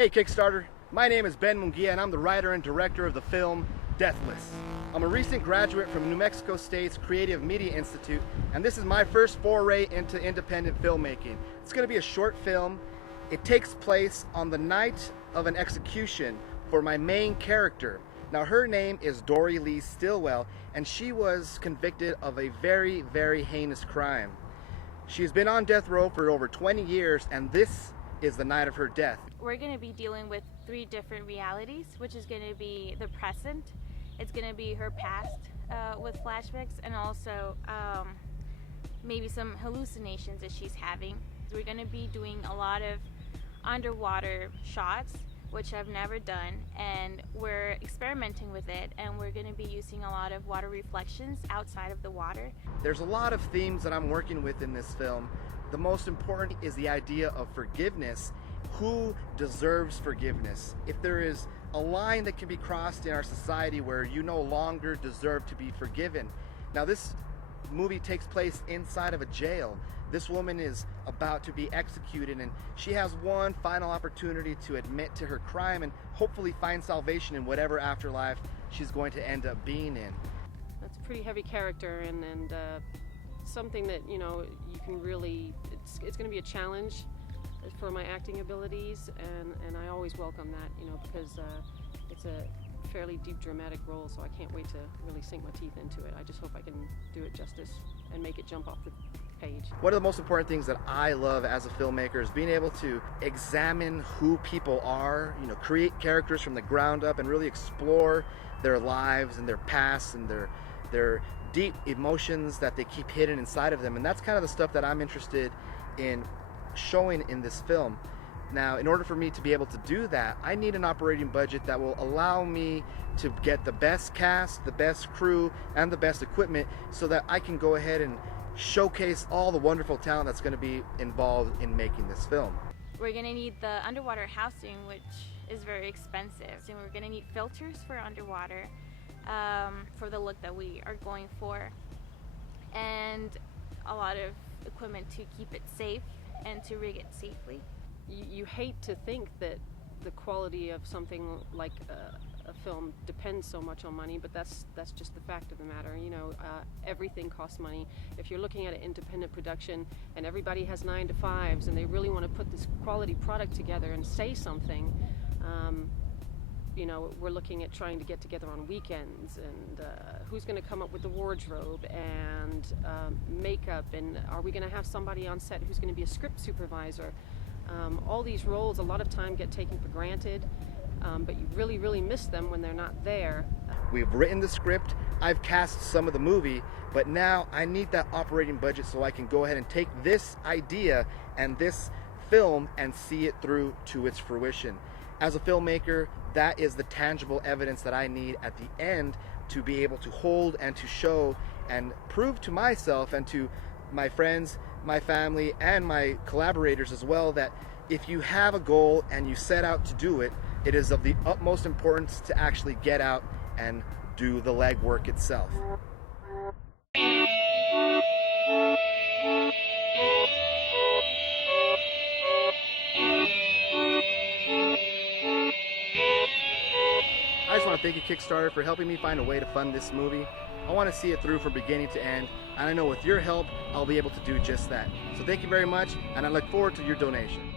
Hey Kickstarter, my name is Ben Munguia and I'm the writer and director of the film Deathless. I'm a recent graduate from New Mexico State's Creative Media Institute, and this is my first foray into independent filmmaking. It's going to be a short film. It takes place on the night of an execution for my main character. Now her name is Dory Lee Stillwell, and she was convicted of a very, very heinous crime. She's been on death row for over 20 years, and this is the night of her death. We're going to be dealing with 3 different realities, which is going to be the present, it's going to be her past with flashbacks, and also maybe some hallucinations that she's having. We're going to be doing a lot of underwater shots, which I've never done, and we're experimenting with it, and we're going to be using a lot of water reflections outside of the water. There's a lot of themes that I'm working with in this film. The most important is the idea of forgiveness. Who deserves forgiveness? If there is a line that can be crossed in our society where you no longer deserve to be forgiven. Now this movie takes place inside of a jail. This woman is about to be executed, and she has one final opportunity to admit to her crime and hopefully find salvation in whatever afterlife she's going to end up being in. That's a pretty heavy character, and something that, you know, you can really, it's going to be a challenge for my acting abilities, and I always welcome that, you know, because it's a fairly deep dramatic role, so I can't wait to really sink my teeth into it. I just hope I can do it justice and make it jump off the page. One of the most important things that I love as a filmmaker is being able to examine who people are, you know, create characters from the ground up and really explore their lives and their past and their deep emotions that they keep hidden inside of them. And that's kind of the stuff that I'm interested in showing in this film. Now, in order for me to be able to do that, I need an operating budget that will allow me to get the best cast, the best crew, and the best equipment so that I can go ahead and showcase all the wonderful talent that's going to be involved in making this film. We're going to need the underwater housing, which is very expensive. And we're going to need filters for underwater for the look that we are going for, and a lot of equipment to keep it safe and to rig it safely. You hate to think that the quality of something like a film depends so much on money, but that's just the fact of the matter. You know, everything costs money. If you're looking at an independent production and everybody has 9 to 5s and they really want to put this quality product together and say something, you know, we're looking at trying to get together on weekends, and who's going to come up with the wardrobe and makeup, and are we going to have somebody on set who's going to be a script supervisor? All these roles a lot of time get taken for granted, but you really, really miss them when they're not there. We've written the script, I've cast some of the movie, but now I need that operating budget so I can go ahead and take this idea and this film and see it through to its fruition. As a filmmaker, that is the tangible evidence that I need at the end to be able to hold and to show and prove to myself and to my friends, my family, and my collaborators as well that if you have a goal and you set out to do it, it is of the utmost importance to actually get out and do the legwork itself. I just want to thank you, Kickstarter, for helping me find a way to fund this movie. I want to see it through from beginning to end, and I know with your help, I'll be able to do just that. So thank you very much, and I look forward to your donation.